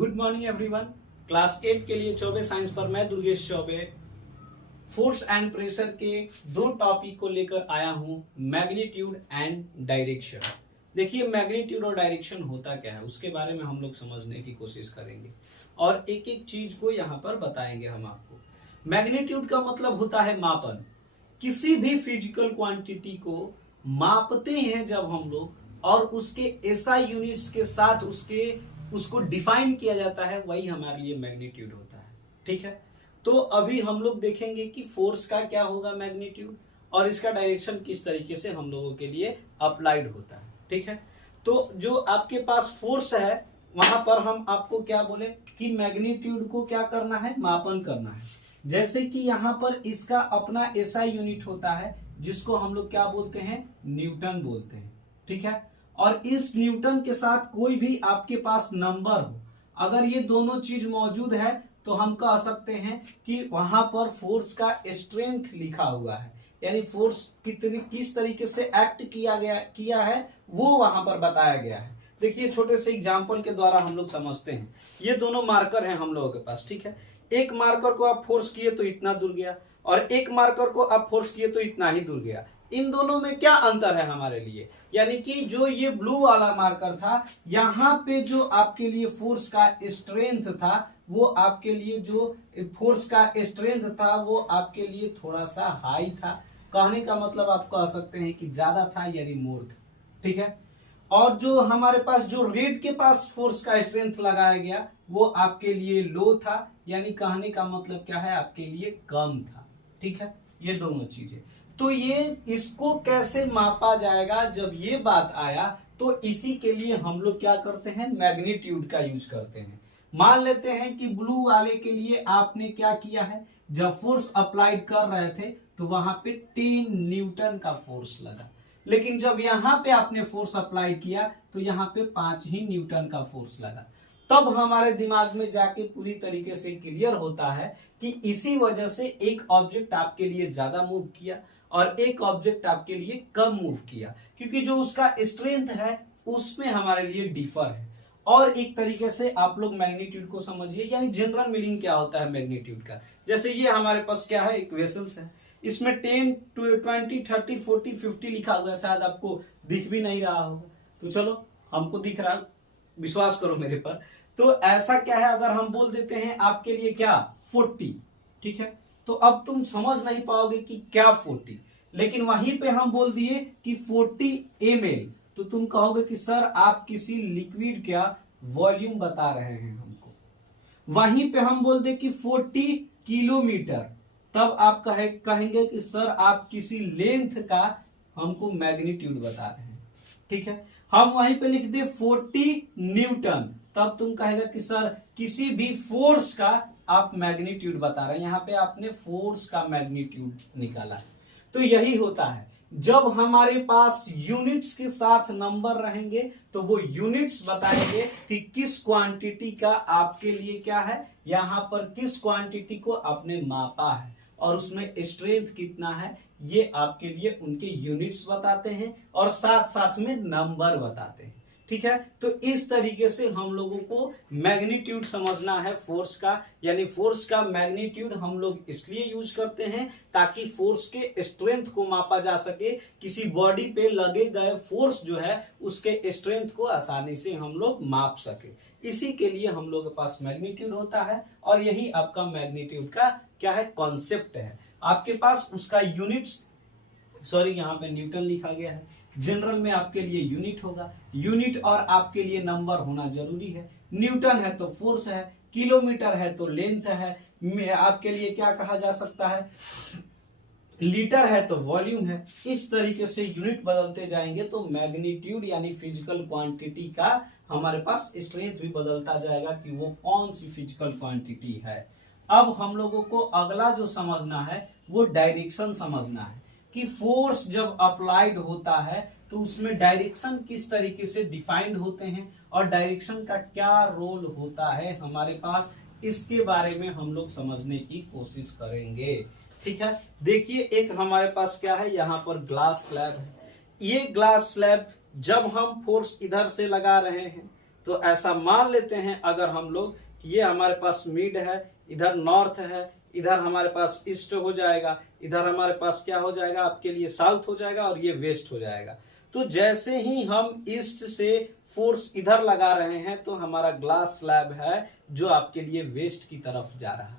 Good morning everyone. Class 8 के लिए Choubey science पर मैं Durgesh Choubey force and pressure के दो टॉपिक को लेकर आया हूं, मैग्नीट्यूड एंड डायरेक्शन। देखिए मैग्नीट्यूड और डायरेक्शन होता क्या है उसके बारे में हम लोग समझने की कोशिश करेंगे और एक एक चीज को यहाँ पर बताएंगे हम आपको। मैग्नीट्यूड का मतलब होता है मापन। किसी भी फिजिकल क्वांटिटी को मापते हैं जब हम लोग और उसके एसआई यूनिट्स के साथ उसको डिफाइन किया जाता है, वही हमारे लिए मैग्नीट्यूड होता है। ठीक है, तो अभी हम लोग देखेंगे कि फोर्स का क्या होगा मैग्नीट्यूड और इसका डायरेक्शन किस तरीके से हम लोगों के लिए अप्लाइड होता है। ठीक है, तो जो आपके पास फोर्स है वहां पर हम आपको क्या बोले कि मैग्नीट्यूड को क्या करना है, मापन करना है। जैसे कि यहाँ पर इसका अपना एसआई यूनिट होता है जिसको हम लोग क्या बोलते हैं, न्यूटन बोलते हैं। ठीक है, और इस न्यूटन के साथ कोई भी आपके पास नंबर हो, अगर ये दोनों चीज मौजूद है तो हम कह सकते हैं कि वहां पर फोर्स का स्ट्रेंथ लिखा हुआ है, यानी फोर्स किस तरीके से एक्ट किया है वो वहां पर बताया गया है। देखिए छोटे से एग्जांपल के द्वारा हम लोग समझते हैं। ये दोनों मार्कर हैं हम लोगों के पास। ठीक है, एक मार्कर को आप फोर्स किए तो इतना दूर गया और एक मार्कर को आप फोर्स किए तो इतना ही दूर गया। इन दोनों में क्या अंतर है हमारे लिए, यानी कि जो ये ब्लू वाला मार्कर था यहाँ पे जो आपके लिए फोर्स का स्ट्रेंथ था वो आपके लिए जो फोर्स का स्ट्रेंथ था वो आपके लिए थोड़ा सा हाई था। कहने का मतलब आप कह सकते हैं कि ज्यादा था यानी मोर था। ठीक है, और जो हमारे पास जो रेड के पास फोर्स का स्ट्रेंथ लगाया गया वो आपके लिए लो था, यानी कहने का मतलब क्या है, आपके लिए कम था। ठीक है, ये दोनों चीजें। तो ये इसको कैसे मापा जाएगा, जब ये बात आया तो इसी के लिए हम लोग क्या करते हैं, मैग्नीट्यूड का यूज करते हैं। मान लेते हैं कि ब्लू वाले के लिए आपने क्या किया है, जब फोर्स अप्लाइड कर रहे थे तो वहां पे 10 न्यूटन का फोर्स लगा, लेकिन जब यहां पे आपने फोर्स अप्लाई किया तो यहां पे 5 ही न्यूटन का फोर्स लगा। तब हमारे दिमाग में जाके पूरी तरीके से क्लियर होता है कि इसी वजह से एक ऑब्जेक्ट आपके लिए ज्यादा मूव किया और एक ऑब्जेक्ट आपके लिए कम मूव किया, क्योंकि जो उसका स्ट्रेंथ है उसमें हमारे लिए डिफर है। और एक तरीके से आप लोग मैग्नीट्यूड को समझिए, यानी जनरल मीनिंग क्या होता है मैग्नीट्यूड का। जैसे ये हमारे पास क्या है, एक वेसल्स है, इसमें 10, 20, 30, 40, 50 लिखा हुआ है, शायद आपको दिख भी नहीं रहा होगा। तो चलो हमको दिख रहा, विश्वास करो मेरे पर। तो ऐसा क्या है, अगर हम बोल देते हैं आपके लिए क्या 40, ठीक है, तो अब तुम समझ नहीं पाओगे कि क्या 40, लेकिन वहीं पे हम बोल दिए कि 40 ml, तो तुम कहोगे कि सर आप किसी लिक्विड का वॉल्यूम बता रहे हैं हमको। वहीं पे हम बोल दे कि 40 किलोमीटर, तब आप कहेंगे कि सर आप किसी लेंथ का हमको मैग्नीट्यूड बता रहे हैं। ठीक है, हम वहीं पे लिख दे 40 न्यूटन, तब तुम कहेगा कि सर किसी भी फोर्स का आप मैग्नीट्यूड बता रहे हैं। यहाँ पे आपने फोर्स का मैग्नीट्यूड निकाला है। तो यही होता है, जब हमारे पास यूनिट्स के साथ नंबर रहेंगे तो वो यूनिट्स बताएंगे कि किस क्वांटिटी का आपके लिए क्या है, यहाँ पर किस क्वांटिटी को आपने मापा है और उसमें स्ट्रेंथ कितना है, ये आपके लिए उनके यूनिट्स बताते हैं और साथ साथ में नंबर बताते हैं। ठीक है, तो इस तरीके से हम लोगों को मैग्नीट्यूड समझना है फोर्स का, यानी फोर्स का मैग्नीट्यूड हम लोग इसलिए यूज करते हैं ताकि फोर्स के स्ट्रेंथ को मापा जा सके। किसी बॉडी पे लगे गए फोर्स जो है उसके स्ट्रेंथ को आसानी से हम लोग माप सके, इसी के लिए हम लोग के पास मैग्नीट्यूड होता है। और यही आपका मैग्नीट्यूड का क्या है, कॉन्सेप्ट है। आपके पास उसका यूनिट्स, सॉरी यहाँ पे न्यूटन लिखा गया है, जनरल में आपके लिए यूनिट होगा, यूनिट और आपके लिए नंबर होना जरूरी है। न्यूटन है तो फोर्स है, किलोमीटर है तो लेंथ है, आपके लिए क्या कहा जा सकता है, लीटर है तो वॉल्यूम है। इस तरीके से यूनिट बदलते जाएंगे तो मैग्नीट्यूड यानी फिजिकल क्वांटिटी का हमारे पास स्ट्रेंथ भी बदलता जाएगा कि वो कौन सी फिजिकल क्वांटिटी है। अब हम लोगों को अगला जो समझना है वो डायरेक्शन समझना है कि फोर्स जब अप्लाइड होता है तो उसमें डायरेक्शन किस तरीके से डिफाइंड होते हैं और डायरेक्शन का क्या रोल होता है हमारे पास, इसके बारे में हम लोग समझने की कोशिश करेंगे। ठीक है, देखिए एक हमारे पास क्या है, यहाँ पर ग्लास स्लैब है। ये ग्लास स्लैब जब हम फोर्स इधर से लगा रहे हैं तो ऐसा मान लेते हैं अगर हम लोग कि ये हमारे पास मिड है, इधर नॉर्थ है, इधर हमारे पास ईस्ट हो जाएगा, इधर हमारे पास क्या हो जाएगा आपके लिए साउथ हो जाएगा और ये वेस्ट हो जाएगा। तो जैसे ही हम ईस्ट से फोर्स इधर लगा रहे हैं तो हमारा ग्लास स्लैब है जो आपके लिए वेस्ट की तरफ जा रहा है।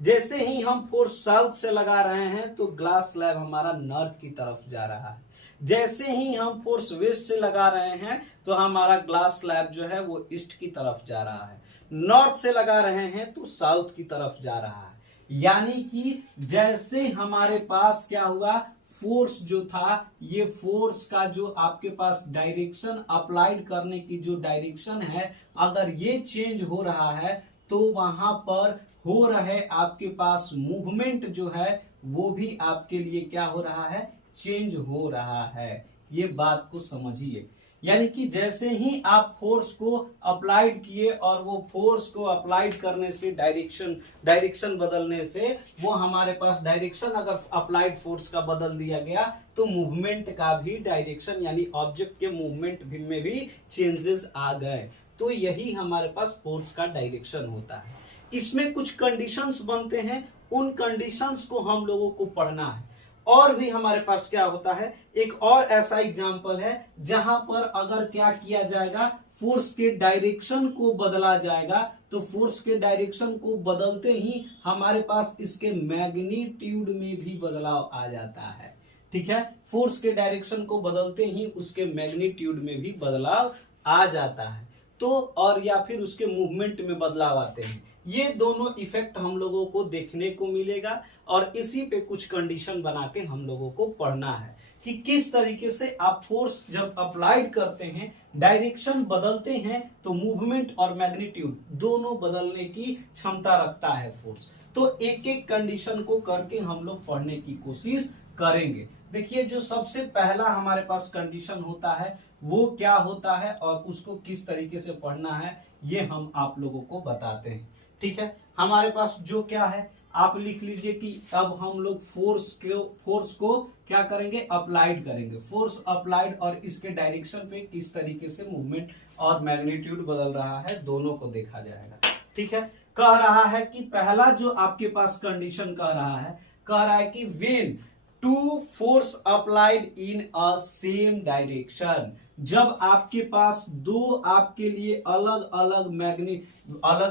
जैसे ही हम फोर्स साउथ से लगा रहे हैं तो ग्लास स्लैब हमारा नॉर्थ की तरफ जा रहा है। जैसे ही हम फोर्स वेस्ट से लगा रहे हैं तो हमारा ग्लास स्लैब जो है वो ईस्ट की तरफ जा रहा है। नॉर्थ से लगा रहे हैं तो साउथ की तरफ जा रहा है। यानी कि जैसे हमारे पास क्या हुआ, फोर्स जो था, ये फोर्स का जो आपके पास डायरेक्शन अप्लाइड करने की जो डायरेक्शन है, अगर ये चेंज हो रहा है तो वहां पर हो रहे आपके पास मूवमेंट जो है वो भी आपके लिए क्या हो रहा है, चेंज हो रहा है। ये बात को समझिए। यानी कि जैसे ही आप फोर्स को अप्लाइड किए और वो फोर्स को अप्लाइड करने से डायरेक्शन बदलने से वो हमारे पास डायरेक्शन अगर अप्लाइड फोर्स का बदल दिया गया तो मूवमेंट का भी डायरेक्शन यानी ऑब्जेक्ट के मूवमेंट में भी चेंजेस आ गए। तो यही हमारे पास फोर्स का डायरेक्शन होता है। इसमें कुछ कंडीशंस बनते हैं, उन कंडीशंस को हम लोगों को पढ़ना है। और भी हमारे पास क्या होता है, एक और ऐसा एग्जाम्पल है जहां पर अगर क्या किया जाएगा, फोर्स के डायरेक्शन को बदला जाएगा तो फोर्स के डायरेक्शन को बदलते ही हमारे पास इसके मैग्नीट्यूड में भी बदलाव आ जाता है। ठीक है, फोर्स के डायरेक्शन को बदलते ही उसके मैग्नीट्यूड में भी बदलाव आ जाता है। तो और या फिर उसके मूवमेंट में बदलाव आते हैं। ये दोनों इफेक्ट हम लोगों को देखने को मिलेगा और इसी पे कुछ कंडीशन बना के हम लोगों को पढ़ना है कि किस तरीके से आप फोर्स जब अप्लाइड करते हैं, डायरेक्शन बदलते हैं तो मूवमेंट और मैग्नीट्यूड दोनों बदलने की क्षमता रखता है फोर्स। तो एक एक कंडीशन को करके हम लोग पढ़ने की कोशिश करेंगे। देखिए, जो सबसे पहला हमारे पास कंडीशन होता है वो क्या होता है और उसको किस तरीके से पढ़ना है ये हम आप लोगों को बताते हैं। ठीक है, हमारे पास जो क्या है आप लिख लीजिए कि अब हम लोग फोर्स को क्या करेंगे, अप्लाइड करेंगे। फोर्स अप्लाइड और इसके डायरेक्शन पे किस तरीके से मूवमेंट और मैग्नीट्यूड बदल रहा है दोनों को देखा जाएगा। ठीक है, कह रहा है कि पहला जो आपके पास कंडीशन कह रहा है कि when two force applied in a same direction, जब आपके पास दो आपके लिए अलग अलग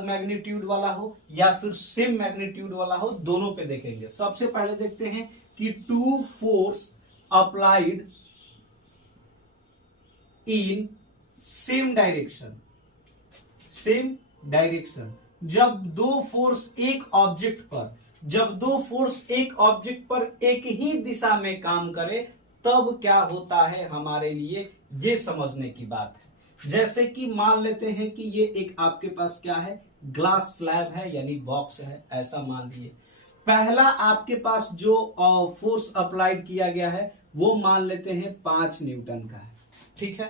मैग्नीट्यूड वाला हो या फिर सेम मैग्नीट्यूड वाला हो, दोनों पे देखेंगे। सबसे पहले देखते हैं कि two force applied in same direction, जब दो फोर्स एक ऑब्जेक्ट पर एक ही दिशा में काम करे तब क्या होता है हमारे लिए, ये समझने की बात है। जैसे कि मान लेते हैं कि ये एक आपके पास क्या है, ग्लास स्लैब है यानी बॉक्स है, ऐसा मान लिए। पहला आपके पास जो फोर्स अप्लाइड किया गया है वो मान लेते हैं 5 न्यूटन का है। ठीक है,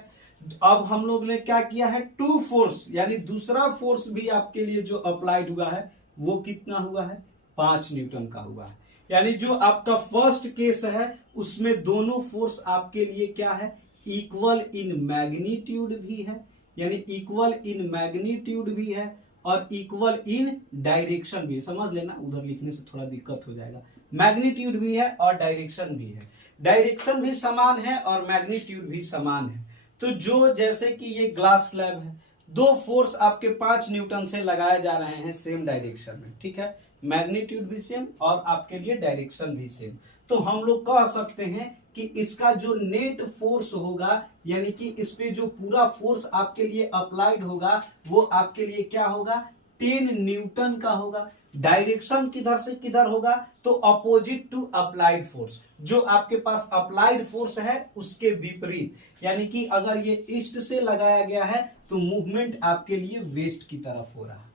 अब हम लोग ने क्या किया है, टू फोर्स यानी दूसरा फोर्स भी आपके लिए जो अप्लाइड हुआ है वो कितना हुआ है, 5 न्यूटन का हुआ है। यानी जो आपका फर्स्ट केस है उसमें दोनों फोर्स आपके लिए क्या है, इक्वल इन मैग्नीट्यूड भी है, यानी इक्वल इन मैग्नीट्यूड भी है और इक्वल इन डायरेक्शन भी। समझ लेना, उधर लिखने से थोड़ा दिक्कत हो जाएगा। मैग्नीट्यूड भी है और डायरेक्शन भी है, डायरेक्शन भी समान है और मैग्नीट्यूड भी समान है। तो जो जैसे कि ये ग्लास स्लैब है, दो फोर्स आपके 5 न्यूटन से लगाए जा रहे हैं सेम डायरेक्शन में। ठीक है, मैग्नीट्यूड भी सेम और आपके लिए डायरेक्शन भी सेम। तो हम लोग कह सकते हैं कि इसका जो नेट फोर्स होगा यानी कि इस पे जो पूरा फोर्स आपके लिए अप्लाइड होगा वो आपके लिए क्या होगा, 10 न्यूटन का होगा। डायरेक्शन किधर से किधर होगा, तो अपोजिट टू अप्लाइड फोर्स, जो आपके पास अप्लाइड फोर्स है उसके विपरीत। यानी कि अगर ये ईस्ट से लगाया गया है तो मूवमेंट आपके लिए वेस्ट की तरफ हो रहा है।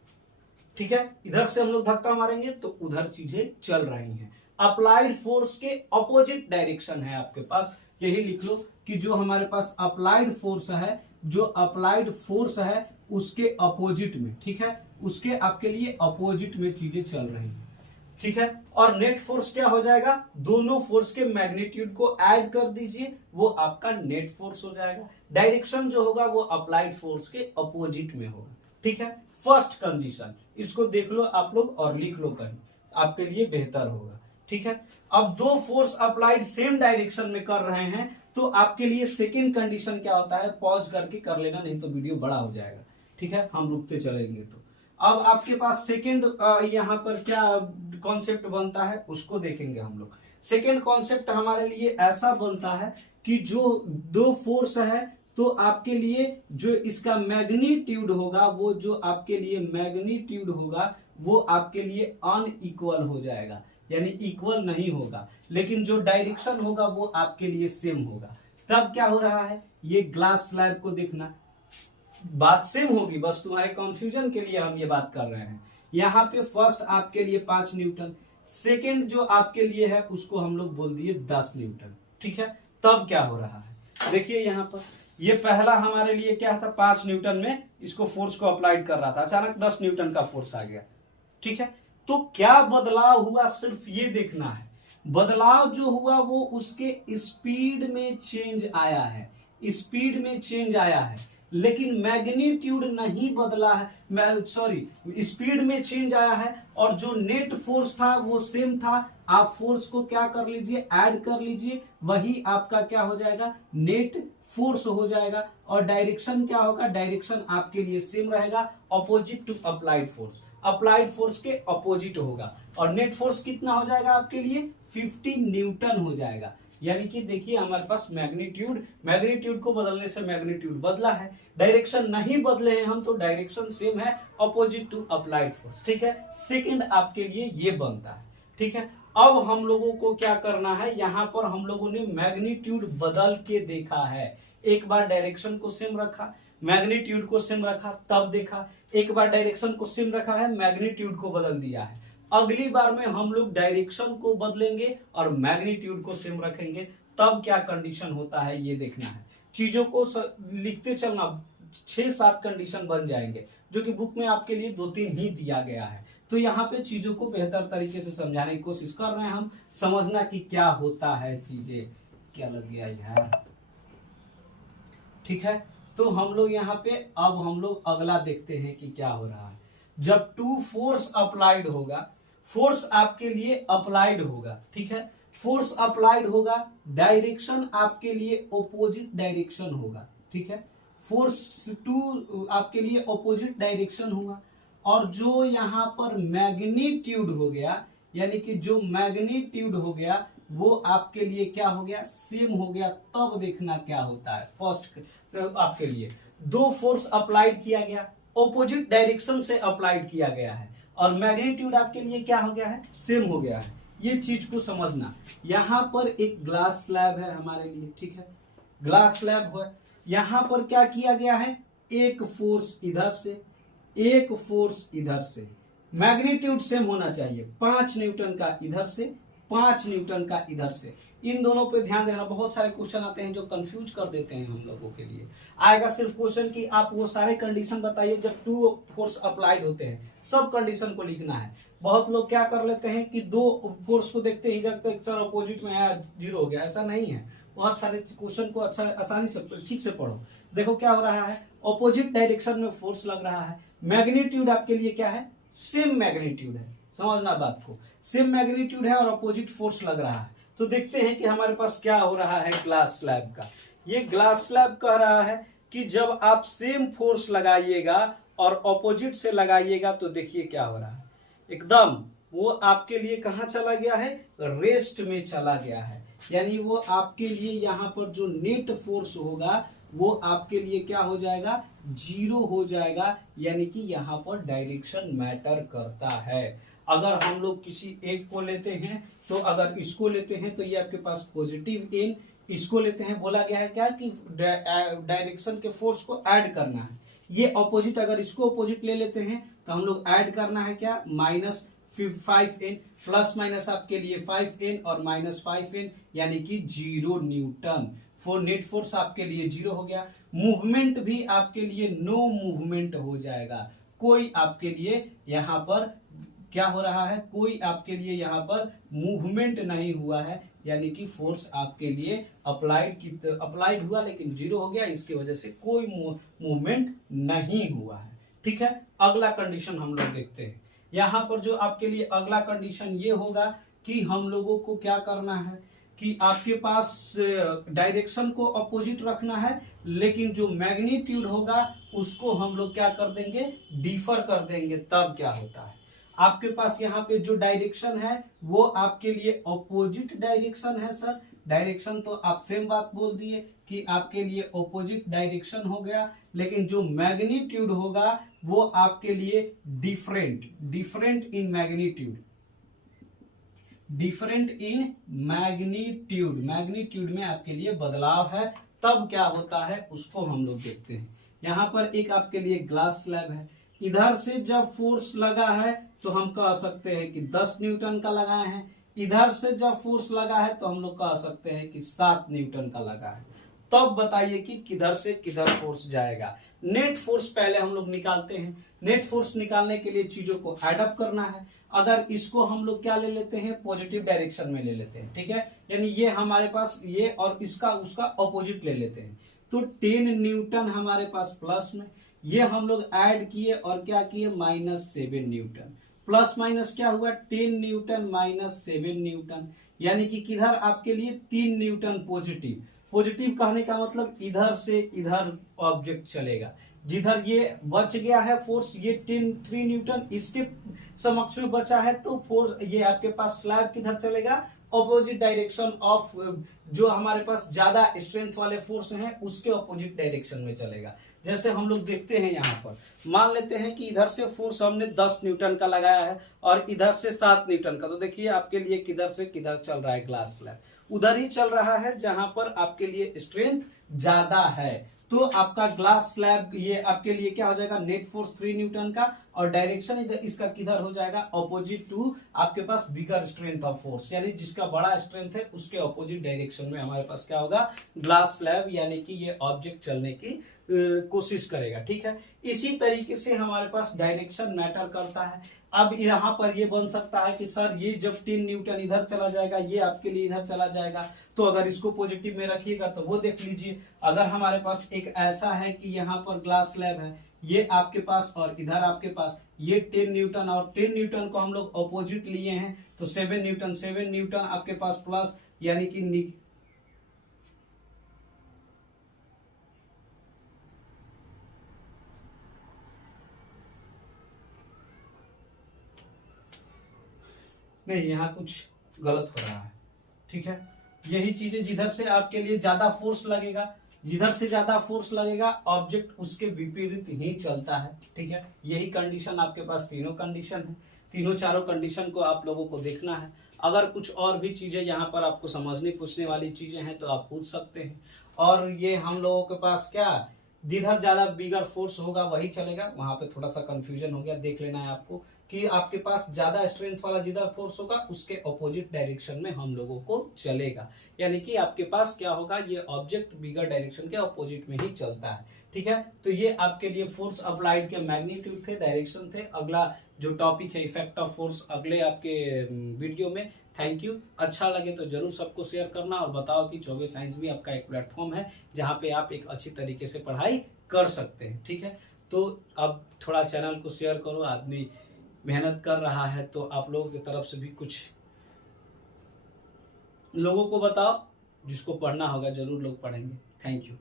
ठीक है, इधर से हम लोग धक्का मारेंगे तो उधर चीजें चल रही हैं। अप्लाइड फोर्स के अपोजिट डायरेक्शन है आपके पास, यही लिख लो कि जो हमारे पास अप्लाइड फोर्स है, जो अप्लाइड फोर्स है उसके अपोजिट में, ठीक है, उसके आपके लिए अपोजिट में चीजें चल रही हैं। ठीक है, और नेट फोर्स क्या हो जाएगा, दोनों फोर्स के मैग्नीट्यूड को ऐड कर दीजिए, वो आपका नेट फोर्स हो जाएगा। डायरेक्शन जो होगा वो अप्लाइड फोर्स के अपोजिट में होगा। ठीक है, फर्स्ट कंडीशन, इसको देख लो आप लोग और लिख लो कहीं, आपके लिए बेहतर होगा। ठीक है, अब दो फोर्स अप्लाइड सेम डायरेक्शन में कर रहे हैं तो आपके लिए सेकेंड कंडीशन क्या होता है, पॉज करके कर लेना, नहीं तो वीडियो बड़ा हो जाएगा। ठीक है, हम रुकते चलेंगे। तो अब आपके पास सेकेंड यहाँ पर क्या कॉन्सेप्ट बनता है उसको देखेंगे हम लोग। सेकेंड कॉन्सेप्ट हमारे लिए ऐसा बनता है कि जो दो फोर्स है तो आपके लिए जो इसका मैग्नीट्यूड होगा, वो जो आपके लिए मैग्नीट्यूड होगा वो आपके लिए अनइक्वल हो जाएगा, यानी इक्वल नहीं होगा, लेकिन जो डायरेक्शन होगा वो आपके लिए सेम होगा। तब क्या हो रहा है, ये ग्लास स्लैब को देखना, बात सेम होगी, बस तुम्हारे कंफ्यूजन के लिए हम ये बात कर रहे हैं। यहाँ पे फर्स्ट आपके लिए 5 न्यूटन, सेकेंड जो आपके लिए है उसको हम लोग बोल दिए 10 न्यूटन। ठीक है, तब क्या हो रहा है, देखिए यहाँ पर ये पहला हमारे लिए क्या था, 5 न्यूटन में इसको फोर्स को अप्लाइड कर रहा था, अचानक 10 न्यूटन का फोर्स आ गया। ठीक है, तो क्या बदलाव हुआ सिर्फ ये देखना है। बदलाव जो हुआ वो उसके स्पीड में चेंज आया है, स्पीड में चेंज आया है, लेकिन मैग्नीट्यूड नहीं बदला है, सॉरी स्पीड में चेंज आया है, और जो नेट फोर्स था वो सेम था। आप फोर्स को क्या कर लीजिए, ऐड कर लीजिए, वही आपका क्या हो जाएगा, नेट फोर्स हो जाएगा। और डायरेक्शन क्या होगा, डायरेक्शन आपके लिए सेम रहेगा, opposite to applied force, applied force के अपोजिट होगा। और नेट फोर्स कितना हो जाएगा आपके लिए, 50 न्यूटन हो जाएगा। यानी कि देखिए हमारे पास मैग्नीट्यूड को बदलने से मैग्नीट्यूड बदला है, डायरेक्शन नहीं बदले हैं हम, तो डायरेक्शन सेम है, अपोजिट टू अप्लाइड फोर्स। ठीक है, सेकंड आपके लिए ये बनता है। ठीक है, अब हम लोगों को क्या करना है, यहां पर हम लोगों ने मैग्नीट्यूड बदल के देखा है। एक बार डायरेक्शन को सेम रखा, मैग्नीट्यूड को सेम रखा, तब देखा, एक बार डायरेक्शन को सेम रखा है, मैग्नीट्यूड को बदल दिया है। अगली बार में हम लोग डायरेक्शन को बदलेंगे और मैग्नीट्यूड को सेम रखेंगे, तब क्या कंडीशन होता है ये देखना है। चीजों को लिखते चलना, 6-7 कंडीशन बन जाएंगे, जो कि बुक में आपके लिए 2-3 ही दिया गया है। तो यहाँ पे चीजों को बेहतर तरीके से समझाने की कोशिश कर रहे हैं हम, समझना कि क्या होता है, चीजें क्या लग गया यार। ठीक है, तो हम लोग यहाँ पे अब हम लोग अगला देखते हैं कि क्या हो रहा है। जब टू फोर्स अप्लाइड होगा, फोर्स आपके लिए अप्लाइड होगा। ठीक है, फोर्स अप्लाइड होगा, डायरेक्शन आपके लिए ऑपोजिट डायरेक्शन होगा। ठीक है, फोर्स टू आपके लिए ऑपोजिट डायरेक्शन होगा, और जो यहाँ पर मैग्नीट्यूड हो गया, यानी कि जो मैग्नीट्यूड हो गया वो आपके लिए क्या हो गया, सेम हो गया। तब देखना क्या होता है, फर्स्ट आपके लिए दो फोर्स अप्लाइड किया गया, ऑपोजिट डायरेक्शन से अप्लाइड किया गया है, और मैग्नीट्यूड आपके लिए क्या हो गया है, सेम हो गया है। ये चीज को समझना। यहाँ पर एक ग्लास स्लैब है हमारे लिए। ठीक है, ग्लास स्लैब है, यहाँ पर क्या किया गया है, एक फोर्स इधर से, एक फोर्स इधर से, मैग्नीट्यूड सेम होना चाहिए, 5 न्यूटन का इधर से, 5 न्यूटन का इधर से। इन दोनों पे ध्यान देना, बहुत सारे क्वेश्चन आते हैं जो कंफ्यूज कर देते हैं हम लोगों के लिए। आएगा सिर्फ क्वेश्चन कि आप वो सारे कंडीशन बताइए जब टू फोर्स अप्लाइड होते हैं, सब कंडीशन को लिखना है। बहुत लोग क्या कर लेते हैं कि दो फोर्स को देखते ही जब तक सर अपोजिट में है 0 हो गया, ऐसा नहीं है। बहुत सारे क्वेश्चन को अच्छा आसानी से ठीक से पढ़ो। देखो क्या हो रहा है, ऑपोजिट डायरेक्शन में फोर्स लग रहा है, मैग्नीट्यूड आपके लिए क्या है, सेम मैग्नीट्यूड है, समझना बात को, सेम मैग्नीट्यूड है और अपोजिट फोर्स लग रहा है। तो देखते हैं कि हमारे पास क्या हो रहा है ग्लास स्लैब का। ये ग्लास स्लैब कह रहा है कि जब आप सेम फोर्स लगाइएगा और ऑपोजिट से लगाइएगा तो देखिए क्या हो रहा है, एकदम वो आपके लिए कहां चला गया है, रेस्ट में चला गया है। यानी वो आपके लिए यहाँ पर जो नेट फोर्स होगा वो आपके लिए क्या हो जाएगा, 0 हो जाएगा। यानी कि यहाँ पर डायरेक्शन मैटर करता है। अगर हम लोग किसी एक को लेते हैं तो अगर इसको लेते हैं तो ये आपके पास पॉजिटिव एन, इसको लेते हैं, बोला गया है क्या कि डायरेक्शन के फोर्स को ऐड करना है। ये ऑपोजिट, अगर इसको ऑपोजिट ले लेते हैं तो हम लोग ऐड करना है क्या, -5n, प्लस माइनस आपके लिए 5n और -5n, यानी कि 0 न्यूटन। नेट फोर्स आपके लिए 0 हो गया। मूवमेंट भी आपके लिए नो मूवमेंट हो जाएगा। कोई आपके लिए यहाँ पर क्या हो रहा है, कोई आपके लिए यहाँ पर मूवमेंट नहीं हुआ है। यानी कि फोर्स आपके लिए अप्लाइड हुआ लेकिन जीरो हो गया, इसकी वजह से कोई मूवमेंट नहीं हुआ है। ठीक है, अगला कंडीशन हम लोग देखते हैं। यहाँ पर जो आपके लिए अगला कंडीशन ये होगा कि हम लोगों को क्या करना है कि आपके पास डायरेक्शन को अपोजिट रखना है, लेकिन जो मैग्नीट्यूड होगा उसको हम लोग क्या कर देंगे, डिफर कर देंगे। तब क्या होता है, आपके पास यहाँ पे जो डायरेक्शन है वो आपके लिए अपोजिट डायरेक्शन है। सर डायरेक्शन तो आप सेम बात बोल दिए कि आपके लिए अपोजिट डायरेक्शन हो गया, लेकिन जो मैग्नीट्यूड होगा वो आपके लिए different in magnitude, different in magnitude में आपके लिए बदलाव है। तब क्या होता है उसको हम लोग देखते हैं। यहाँ पर एक आपके लिए ग्लास स्लैब है, इधर से जब फोर्स लगा है तो हम कह सकते हैं कि 10 न्यूटन का लगाए हैं, इधर से जब फोर्स लगा है तो हम लोग कह सकते हैं कि 7 न्यूटन का लगा है। तब बताइए कि किधर से किधर फोर्स जाएगा। नेट फोर्स पहले हम लोग निकालते हैं। नेट फोर्स निकालने के लिए चीजों को एडअप करना है। अगर इसको हम लोग क्या ले लेते हैं, पॉजिटिव डायरेक्शन में ले लेते हैं। ठीक है, यानी ये हमारे पास ये और इसका उसका अपोजिट ले लेते हैं, तो 10 न्यूटन हमारे पास प्लस में, ये हम लोग ऐड किए और क्या किए, -7 न्यूटन। प्लस माइनस क्या हुआ, 10 न्यूटन -7 न्यूटन, यानी कि किधर आपके लिए 3 न्यूटन पॉजिटिव। पॉजिटिव कहने का मतलब इधर से इधर ऑब्जेक्ट चलेगा, जिधर ये बच गया है फोर्स ये 3 न्यूटन, इसके समक्ष में बचा है तो फोर्स ये आपके पास स्लैब किधर चलेगा, अपोजिट डायरेक्शन ऑफ जो हमारे पास ज्यादा स्ट्रेंथ वाले फोर्स हैं उसके अपोजिट डायरेक्शन में चलेगा। जैसे हम लोग देखते हैं यहाँ पर, मान लेते हैं कि इधर से फोर्स हमने 10 न्यूटन का लगाया है और इधर से 7 न्यूटन का, तो देखिए आपके लिए किधर से किधर चल रहा है ग्लास स्लैब, उधर ही चल रहा है जहां पर आपके लिए स्ट्रेंथ ज्यादा है। तो आपका ग्लास स्लैब ये आपके लिए क्या हो जाएगा, नेट फोर्स 3 न्यूटन का, और डायरेक्शन इधर इसका किधर हो जाएगा, अपोजिट टू आपके पास बिगर स्ट्रेंथ ऑफ फोर्स, यानी जिसका बड़ा स्ट्रेंथ है उसके अपोजिट डायरेक्शन में हमारे पास क्या होगा, ग्लास स्लैब, यानी कि ये ऑब्जेक्ट चलने की कोशिश करेगा। ठीक है, इसी तरीके से हमारे पास डायरेक्शन मैटर करता है। अब यहाँ पर ये बन सकता है कि सर ये जब 3 न्यूटन इधर चला जाएगा, ये आपके लिए इधर चला जाएगा, तो अगर इसको पॉजिटिव में रखिएगा तो वो देख लीजिए। अगर हमारे पास एक ऐसा है कि यहाँ पर ग्लास स्लैब है, ये आपके पास और इधर आपके पास ये 10 न्यूटन और 10 न्यूटन को हम लोग अपोजिट लिए हैं, तो 7 न्यूटन आपके पास प्लस, यानी कि नहीं, यहाँ कुछ गलत हो रहा है। ठीक है, यही चीजें जिधर से आपके लिए ज्यादा फोर्स लगेगा, जिधर से ज्यादा फोर्स लगेगा ऑब्जेक्ट उसके विपरीत ही चलता है। ठीक है, यही कंडीशन आपके पास तीनों कंडीशन है, तीनों चारों कंडीशन को आप लोगों को देखना है। अगर कुछ और भी चीजें यहाँ पर आपको समझने पूछने वाली चीजें हैं तो आप पूछ सकते हैं। और ये हम लोगों के पास क्या, जिधर ज्यादा बिगर फोर्स होगा वही चलेगा, वहां पे थोड़ा सा कंफ्यूजन हो गया, देख लेना है आपको कि आपके पास ज्यादा स्ट्रेंथ वाला जिधर फोर्स होगा उसके अपोजिट डायरेक्शन में हम लोगों को चलेगा, यानी कि आपके पास क्या होगा, ये ऑब्जेक्ट बिगर डायरेक्शन के अपोजिट में ही चलता है। ठीक है, तो ये आपके लिए फोर्स अप्लाइड के मैग्नीट्यूड थे, डायरेक्शन थे। अगला जो टॉपिक है इफेक्ट ऑफ फोर्स अगले आपके वीडियो में। थैंक यू, अच्छा लगे तो जरूर सबको शेयर करना और बताओ कि चौबे साइंस भी आपका एक प्लेटफॉर्म है जहाँ पे आप एक अच्छी तरीके से पढ़ाई कर सकते हैं। ठीक है, तो अब थोड़ा चैनल को शेयर करो, आदमी मेहनत कर रहा है तो आप लोगों की तरफ से भी कुछ लोगों को बताओ, जिसको पढ़ना होगा जरूर लोग पढ़ेंगे। Thank you.